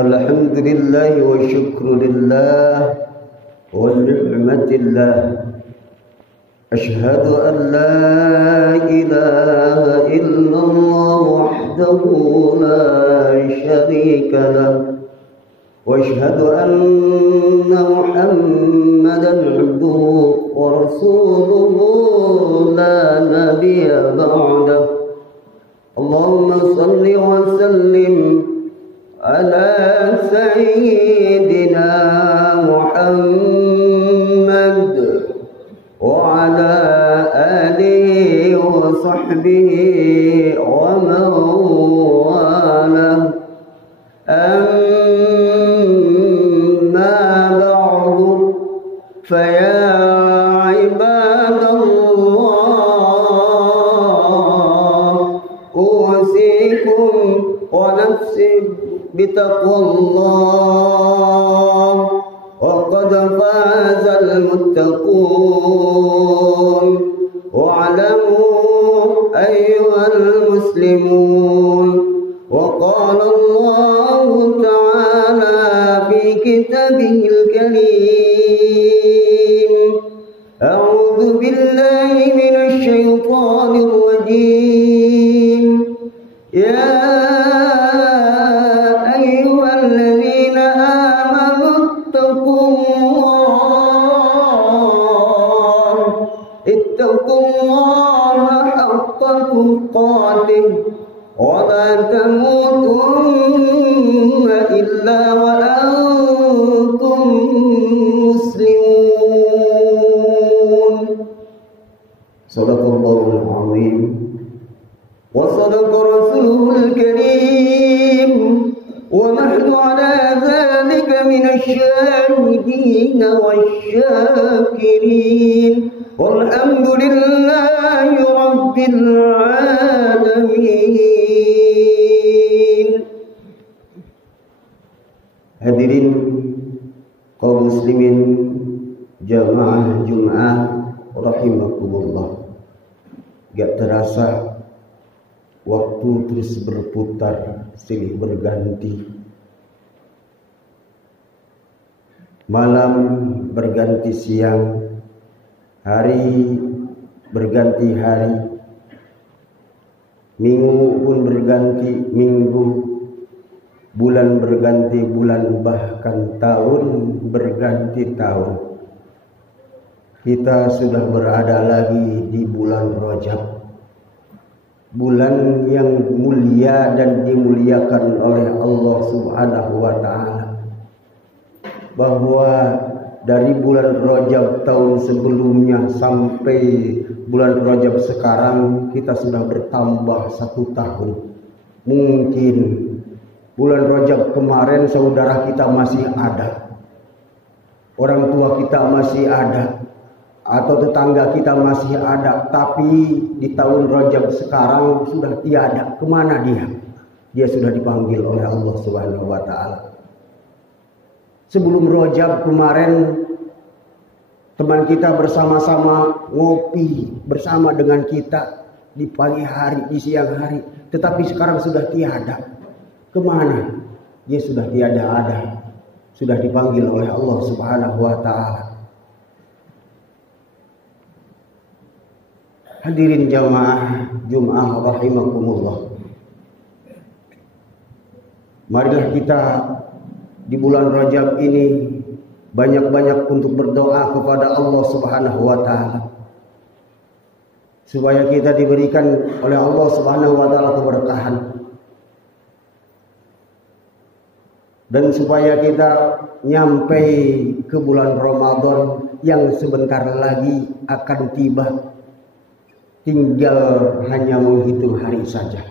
الحمد لله والشكر لله ونعمة الله أشهد أن لا إله إلا الله وحده لا شريك له وأشهد أن محمدا عبده ورسوله لا نبي بعده اللهم صل وسلم على سيدنا محمد وعلى آله وصحبه ومن والاه أما بعد فيا عباد الله أوصيكم ونفسي بتقوى الله وقد فاز المتقون واعلموا أيها المسلمون وقال الله تعالى في كتابه الكريم أعوذ بالله من الشيطان الرجيم يا أيها الذين آمنوا اتقوا الله حق تقاته ولا تموتن إلا وأنتم مسلمون صدق الله العظيم وصدق رسوله الكريم ونحن على ذلك من الشاهدين والشاكرين والحمد لله رب العالمين. Hadirin kaum muslimin jamaah Jum'ah rahimakumullah. Gak terasa waktu terus berputar silih berganti. Malam berganti siang, hari berganti hari, minggu pun berganti minggu, bulan berganti bulan, bahkan tahun berganti tahun. Kita sudah berada lagi di bulan Rajab, bulan yang mulia dan dimuliakan oleh Allah Subhanahu wa ta'ala. Bahwa dari bulan Rajab tahun sebelumnya sampai bulan Rajab sekarang kita sudah bertambah 1 tahun. Mungkin bulan Rajab kemarin saudara kita masih ada, orang tua kita masih ada, atau tetangga kita masih ada, tapi di tahun Rajab sekarang sudah tiada. Kemana dia? Dia sudah dipanggil oleh Allah Subhanahu wa ta'ala. Sebelum Rajab kemarin teman kita bersama-sama ngopi bersama dengan kita di pagi hari, di siang hari, tetapi sekarang sudah tiada. Kemana? Dia sudah tiada ada, sudah dipanggil oleh Allah Subhanahu wa ta'ala. Hadirin jamaah Jum'ah rahimakumullah. Marilah kita di bulan Rajab ini banyak-banyak untuk berdoa kepada Allah Subhanahu wa ta'ala, supaya kita diberikan oleh Allah Subhanahu wa ta'ala keberkahan, dan supaya kita nyampe ke bulan Ramadan yang sebentar lagi akan tiba. Tinggal hanya menghitung hari saja.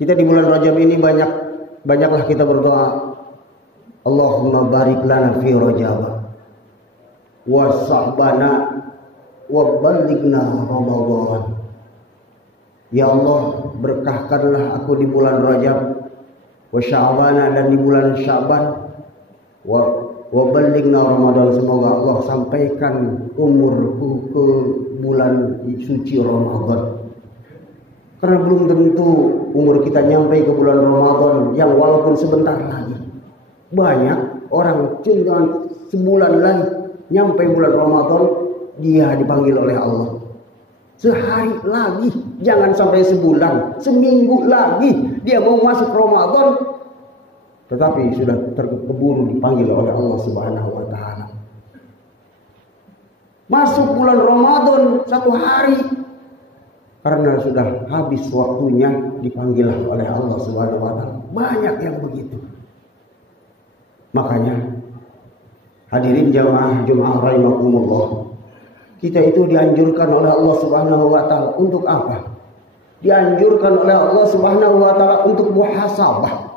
Kita di bulan Rajab ini banyaklah kita berdoa, Allahumma barik lana fi Rajab wa Sya'bana wa ballighna Ramadan. Ya Allah, berkahkanlah aku di bulan Rajab, wa Sya'bana, dan di bulan Sya'ban, wa ballighna Ramadan. Semoga Allah sampaikan umurku ke bulan suci Ramadan. Karena belum tentu umur kita nyampe ke bulan Ramadan yang walaupun sebentar lagi. Banyak orang cuma sebulan lagi nyampe bulan Ramadan dia dipanggil oleh Allah. Sehari lagi, jangan sampai sebulan, seminggu lagi dia mau masuk Ramadan, tetapi sudah terkeburu dipanggil oleh Allah Subhanahu wa taala. Masuk bulan Ramadan 1 hari karena sudah habis waktunya dipanggil oleh Allah Subhanahu wa taala. Banyak yang begitu. Makanya hadirin jamaah Jumat rahimakumullah, kita itu dianjurkan oleh Allah Subhanahu wa taala untuk apa? Dianjurkan oleh Allah Subhanahu wa taala untuk muhasabah.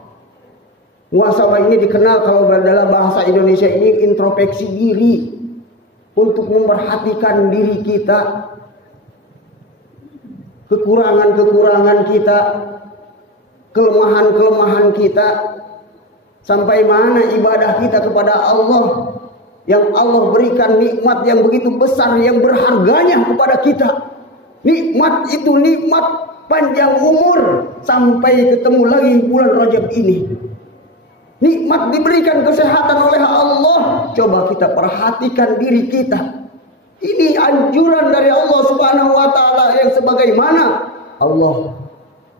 Muhasabah ini dikenal kalau dalam bahasa Indonesia ini introspeksi diri, untuk memperhatikan diri kita, kekurangan-kekurangan kita, kelemahan-kelemahan kita, sampai mana ibadah kita kepada Allah yang Allah berikan nikmat yang begitu besar, yang berharganya kepada kita. Nikmat itu nikmat panjang umur sampai ketemu lagi bulan Rajab ini. Nikmat diberikan kesehatan oleh Allah. Coba kita perhatikan diri kita. Ini anjuran dari Allah Subhanahu wa taala yang sebagaimana Allah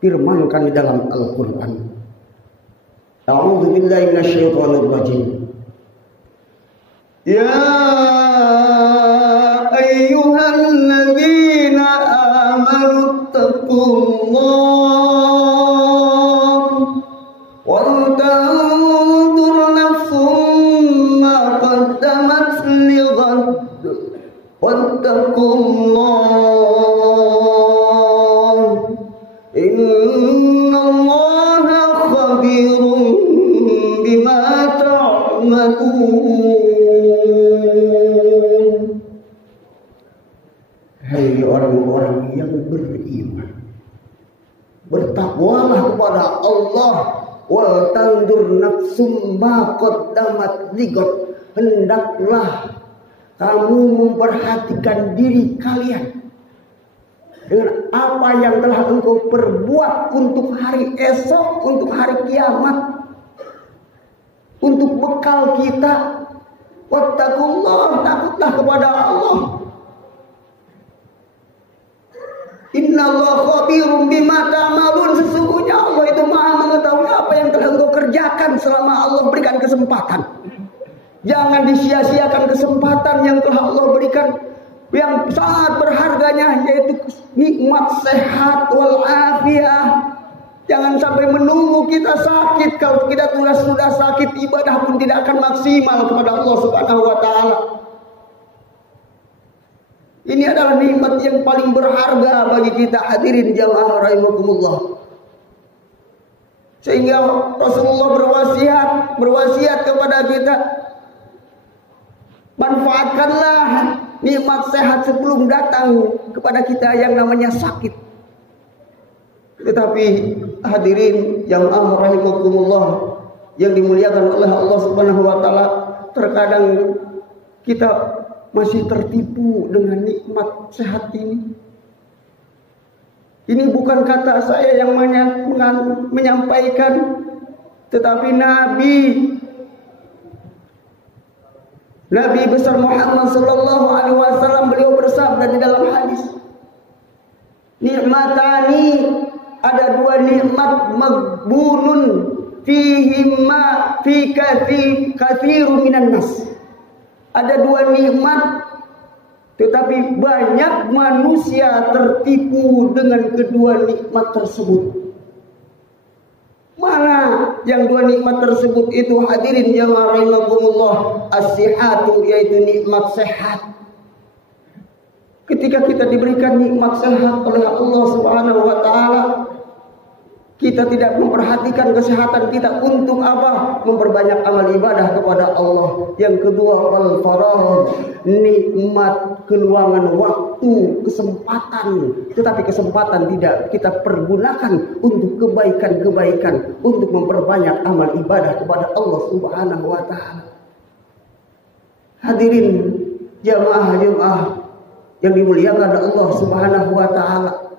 firmankan di dalam Al-Qur'an. A'udzu billahi minasyaitonir rajim. Ya ayyuhalladzina amanu taqullaha wal tanzur nafsum ma qaddamat lighad wattaqullaha innallaha khabirun bima ta'malun. Hai orang-orang yang beriman, bertakwalah kepada Allah. Wal tandur nafsum ma qaddamat lighad, hendaklah kamu memperhatikan diri kalian dengan apa yang telah engkau perbuat untuk hari esok, untuk hari kiamat, untuk bekal kita. Wattaqullah, takutlah kepada Allah. Innallaha khabirum bima ta'malun, sesungguhnya Allah itu Maha mengetahui apa yang telah engkau kerjakan selama Allah berikan kesempatan. Jangan disia-siakan kesempatan yang telah Allah berikan yang sangat berharganya, yaitu nikmat sehat wal afiyah. Jangan sampai menunggu kita sakit. Kalau kita sudah sakit, ibadah pun tidak akan maksimal kepada Allah Subhanahu wa taala. Ini adalah nikmat yang paling berharga bagi kita, hadirin jamaah rahimakumullah. Sehingga Rasulullah berwasiat kepada kita, manfaatkanlah nikmat sehat sebelum datang kepada kita yang namanya sakit. Tetapi hadirin jamaah rahimakumullah yang dimuliakan oleh Allah Subhanahu wa taala, terkadang kita masih tertipu dengan nikmat sehat ini. Ini bukan kata saya yang menyampaikan, tetapi Nabi besar Muhammad sallallahu alaihi wasallam, beliau bersabda di dalam hadis, nikmatani, ada 2 nikmat maghbunun fihima fi katsirun minan nas. Ada 2 nikmat, tetapi banyak manusia tertipu dengan kedua nikmat tersebut. Mana yang 2 nikmat tersebut itu, hadirin jamaah rahimakumullah? As-sihatu, yaitu nikmat sehat. Ketika kita diberikan nikmat sehat oleh Allah Subhanahu wa taala, kita tidak memperhatikan kesehatan kita untuk apa? Memperbanyak amal ibadah kepada Allah. Yang kedua, wal faragh, nikmat keluangan waktu, kesempatan. Tetapi kesempatan tidak kita pergunakan untuk kebaikan-kebaikan, untuk memperbanyak amal ibadah kepada Allah Subhanahu wa taala. Hadirin jamaah yang dimuliakan Allah Subhanahu wa taala,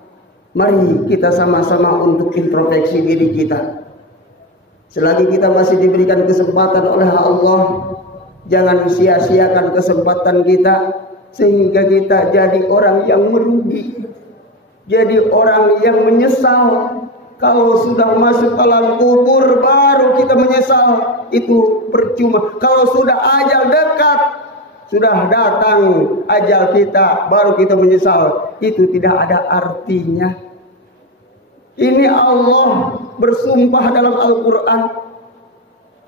Mari kita sama-sama untuk introspeksi diri kita. Selagi kita masih diberikan kesempatan oleh Allah, jangan sia-siakan kesempatan kita sehingga kita jadi orang yang merugi, jadi orang yang menyesal. Kalau sudah masuk alam kubur baru kita menyesal, itu percuma. Kalau sudah ajal dekat, sudah datang ajal kita, baru kita menyesal, itu tidak ada artinya. Ini Allah bersumpah dalam Al-Quran,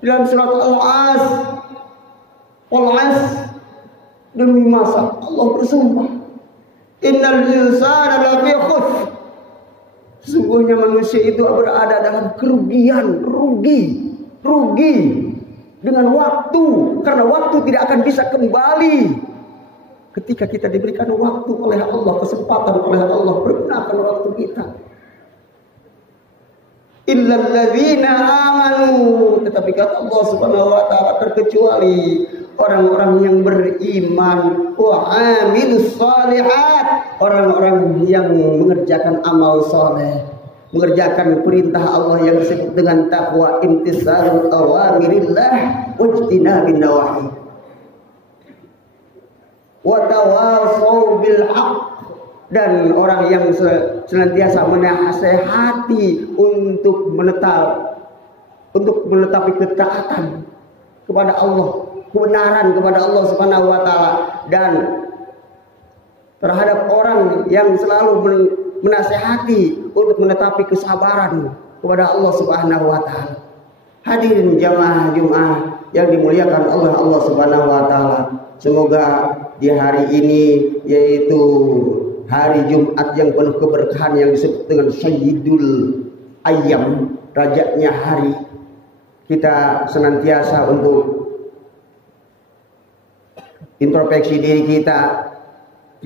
dalam surat Al-As. Al-As, demi masa Allah bersumpah, innal insana lafi khusr. Sesungguhnya manusia itu berada dalam kerugian, rugi dengan waktu, karena waktu tidak akan bisa kembali. Ketika kita diberikan waktu oleh Allah, kesempatan oleh Allah, pergunakan waktu kita. Illal ladzina amanu, tetapi kata Allah Subhanahu wa taala, terkecuali orang-orang yang beriman, wa amilus shalihat, orang-orang yang mengerjakan amal saleh, mengerjakan perintah Allah yang disebut dengan taqwa, imtisalul awamirillah wajtinabin nawahi, wa tawasau bil haqq, dan orang yang senantiasa menasehati untuk menetapi ketaatan kepada Allah, kebenaran kepada Allah Subhanahu wa taala, dan terhadap orang yang selalu menasehati untuk menetapi kesabaran kepada Allah Subhanahu wa taala. Hadirin jamaah Jumat yang dimuliakan oleh Allah Subhanahu wa taala, semoga di hari ini, yaitu hari Jumat yang penuh keberkahan yang disebut dengan Sayyidul Ayyam, rajanya hari, kita senantiasa untuk introspeksi diri kita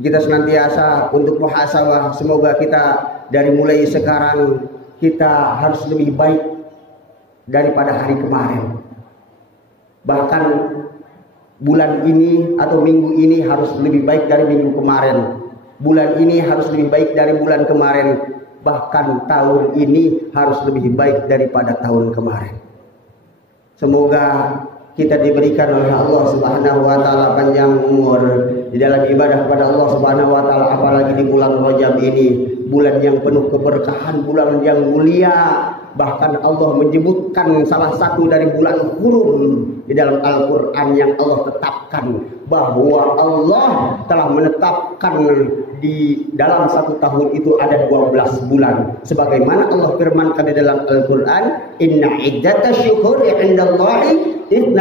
senantiasa untuk muhasabah. Semoga kita dari mulai sekarang kita harus lebih baik daripada hari kemarin. Bahkan bulan ini atau minggu ini harus lebih baik dari minggu kemarin. Bulan ini harus lebih baik dari bulan kemarin. Bahkan tahun ini harus lebih baik daripada tahun kemarin. Semoga kita diberikan oleh Allah Subhanahu wa taala panjang umur di dalam ibadah kepada Allah Subhanahu wa taala, apalagi di bulan Rajab ini, bulan yang penuh keberkahan, bulan yang mulia. Bahkan Allah menyebutkan salah satu dari bulan hurum di dalam Al-Quran yang Allah tetapkan, bahwa Allah telah menetapkan di dalam satu tahun itu ada 12 bulan. Sebagaimana Allah firmankan di dalam Al-Quran, inna iddatash syuhuri 'indallahi 12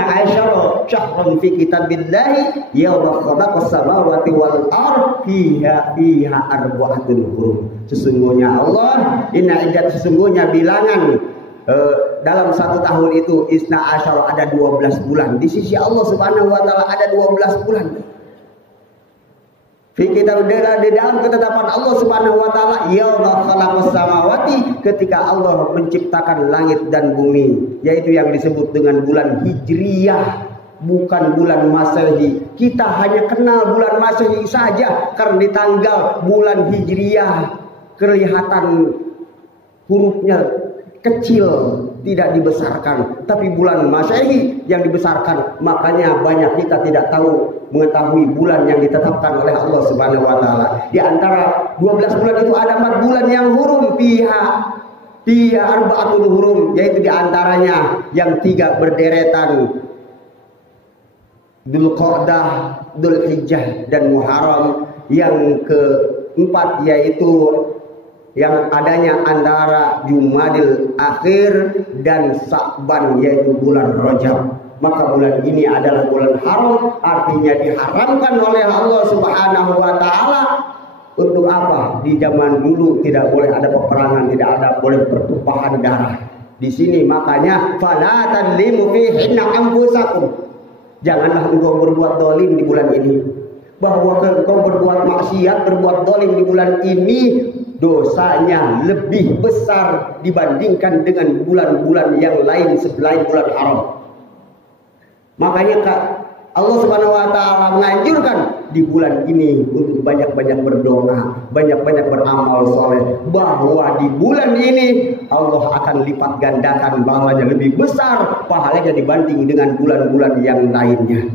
syahran fi kitabillahi yawma khalaqas samawati wal ardi fiha arba'atul hurum. Sesungguhnya Allah, sesungguhnya bilangan dalam satu tahun itu isna asyara, ada 12 bulan. Di sisi Allah Subhanahu wa taala ada 12 bulan. Fi kitabillah, di dalam ketetapan Allah Subhanahu wa taala, yauma khalaqas samawati, ketika Allah menciptakan langit dan bumi, yaitu yang disebut dengan bulan Hijriyah, bukan bulan Masehi. Kita hanya kenal bulan Masehi saja karena di tanggal bulan Hijriyah kelihatan hurufnya kecil, tidak dibesarkan. Tapi bulan Masehi yang dibesarkan, makanya banyak kita tidak mengetahui bulan yang ditetapkan oleh Allah Subhanahu wa taala. Di antara 12 bulan itu ada 4 bulan yang hurum, fiha arba'atul hurum, yaitu di antaranya yang 3 berderetan, Dzulqa'dah, Dzulhijjah dan Muharram. Yang keempat yaitu yang adanya antara Jumadil Akhir dan Sa'ban, yaitu bulan Rajab. Maka bulan ini adalah bulan haram, artinya diharamkan oleh Allah Subhanahu wa taala. Untuk apa? Di zaman dulu tidak boleh ada peperangan, tidak ada boleh pertumpahan darah. Di sini makanya fala tadlimu fihinna anfusakum. Janganlah engkau berbuat zalim di bulan ini. Bahwa engkau berbuat maksiat, berbuat zalim di bulan ini, dosanya lebih besar dibandingkan dengan bulan-bulan yang lain selain bulan haram. Makanya Allah Subhanahu wa taala menganjurkan di bulan ini untuk banyak-banyak berdoa, banyak-banyak beramal soleh, bahwa di bulan ini Allah akan lipat gandakan pahalanya lebih besar pahalanya dibanding dengan bulan-bulan yang lainnya.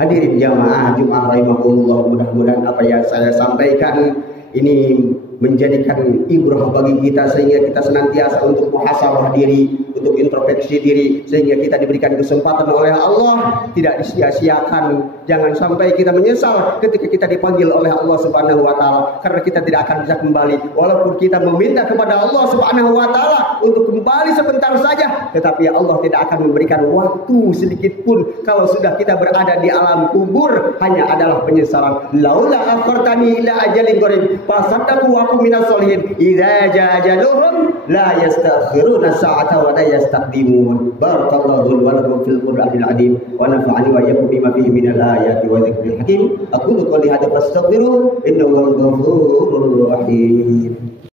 Hadirin jamaah Jumat rahimakumullah, mudah-mudahan apa yang saya sampaikan ini menjadikan ibrah bagi kita sehingga kita senantiasa untuk muhasabah diri, untuk introspeksi diri, sehingga kita diberikan kesempatan oleh Allah tidak disia-siakan. Jangan sampai kita menyesal ketika kita dipanggil oleh Allah Subhanahu wa taala, karena kita tidak akan bisa kembali walaupun kita meminta kepada Allah Subhanahu wa taala untuk kembali sebentar saja, tetapi Allah tidak akan memberikan waktu sedikit pun. Kalau sudah kita berada di alam kubur hanya adalah penyesalan. Laula akhartani ila ajalin qarib fasaddaqu wa kum minas solihin idza jaa ajaluhum la yastakhiruna sa'ata wa la yastaqdimun. Barakallahu wa lakum fil Qur'anil azim wa nafa'ani wa iyyakum bima fihi minal ayati wa dzikril hakim. Aqulu qawli hadza fastaghfiru innahu huwal ghafurur rahim.